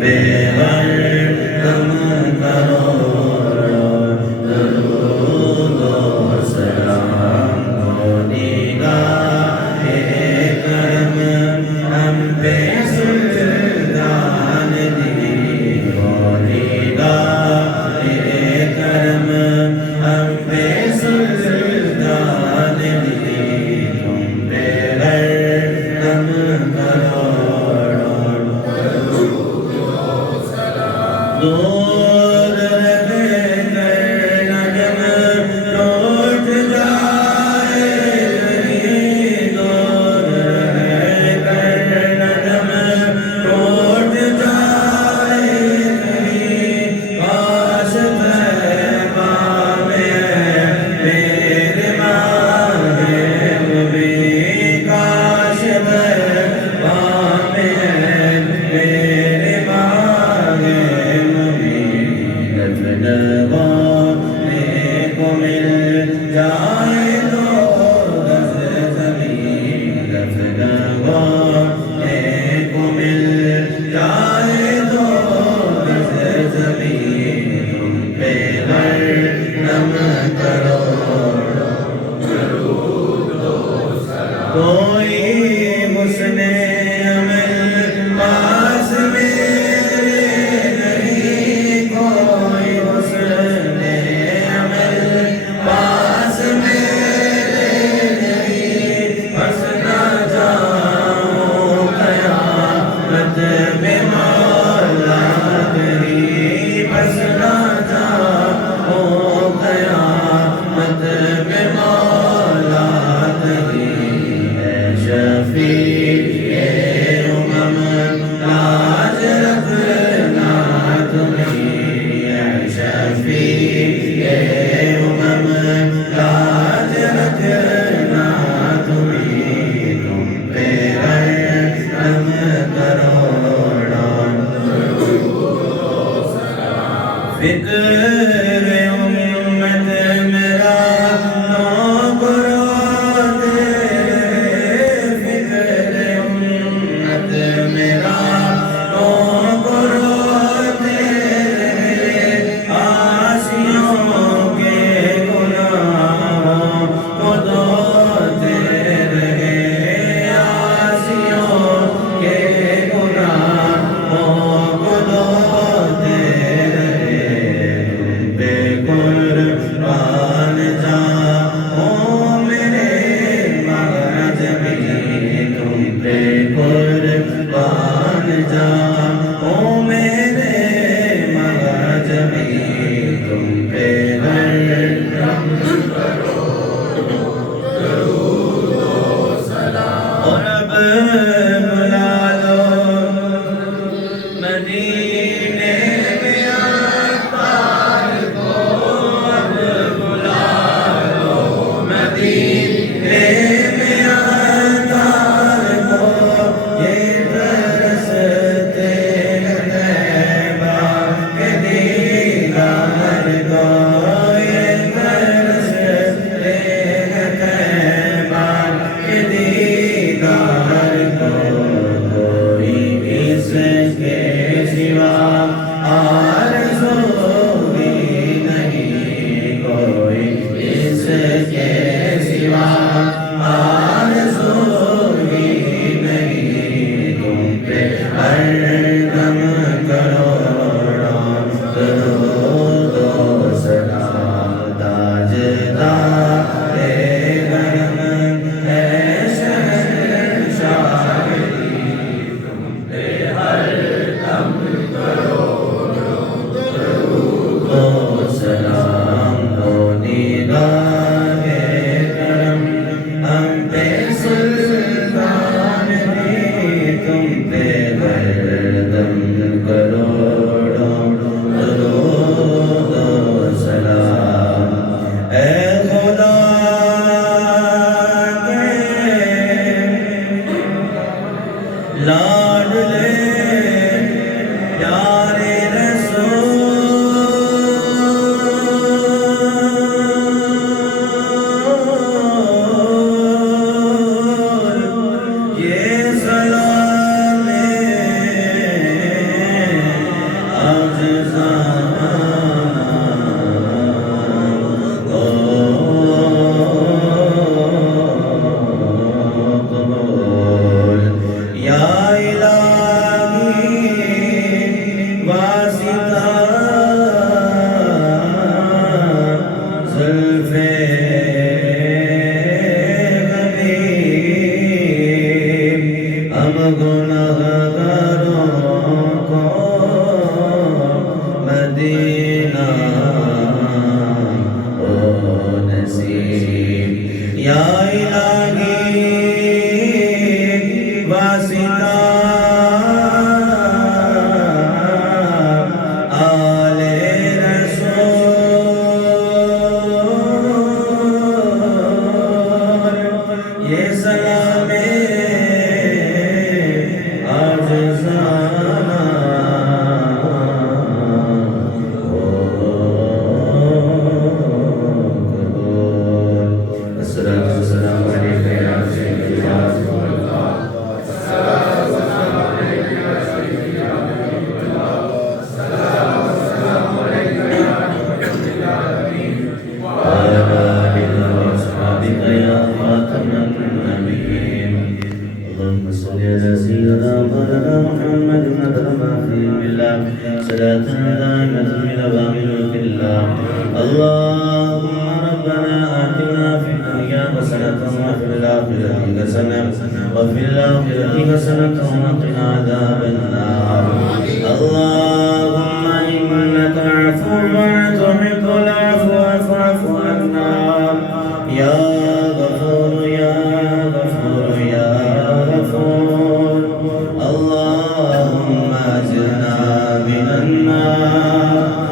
पे हर दम करोड़ों दरूद और सलाम हो निगाहे करम हम पे सुल्तान दी हो निगाहे करम हम पे सुल्तान दी तुम पे हर दम करोड़ों दूर रह कर नगम लौट जाए नहीं दूर रह कर नगम लौट जाए नहीं काश तैबा में मेरे मांगे नबी काश तैबा में मेरे मांगे दफनवाने को मिल जाए तो दस ज़मीन दफनवाने को मिल जाए तो दस ज़मीन तुम पे हर दम करोड़ों कोई मुस्ने अमल पास मेरे नहीं कोई मुस्ने अमल पास मेरे नहीं बस ना जाऊं क़यामत में मौला तेरी बस ना जाऊं क़यामत में मौला तेरी शफ़ीए उमम लाज रखना तुम्हें शफ़ीए उमम लाज रखना तुम्हें तुम पे हर दम करोड़ों फ़िक्र उम्मत मेरा नौकरो मेरा नौकरो तेरे आसियों के गुनाहों को धोते रहे आसियों के गुनाहों को धोते रहे तुम पे कुर्बान जाऊं मेरे महाजमी तुम पे कुर्बान जाऊं मेरे महाजमी तुम पे हर दम और अब बुला लो मदीने में अतार को अब बुला लो मदीने में अतार को ये तरसते हैं तैबा के दीदार को ये तरसते हैं तैबा के दीदार को कोई इसके सिवा आरज़ू भी नहीं कोई इसके सिवा आरज़ू भी नहीं तुम पे हर दम करोड़ों दरूद और सलाम ताजदारे गरम है शहंशाह तुम पे हर दम करोड़ों فاغفر بالله صلاة دائمة إلى باب ملك الله. اللهم ربنا آتنا في الدنيا حسنة وفي الآخرة حسنة وقنا عذاب النار. اللهم إنك عفو تحب العفو فاعف عنا يا غفور يا غفور يا غفور. اللهم أجرنا من النار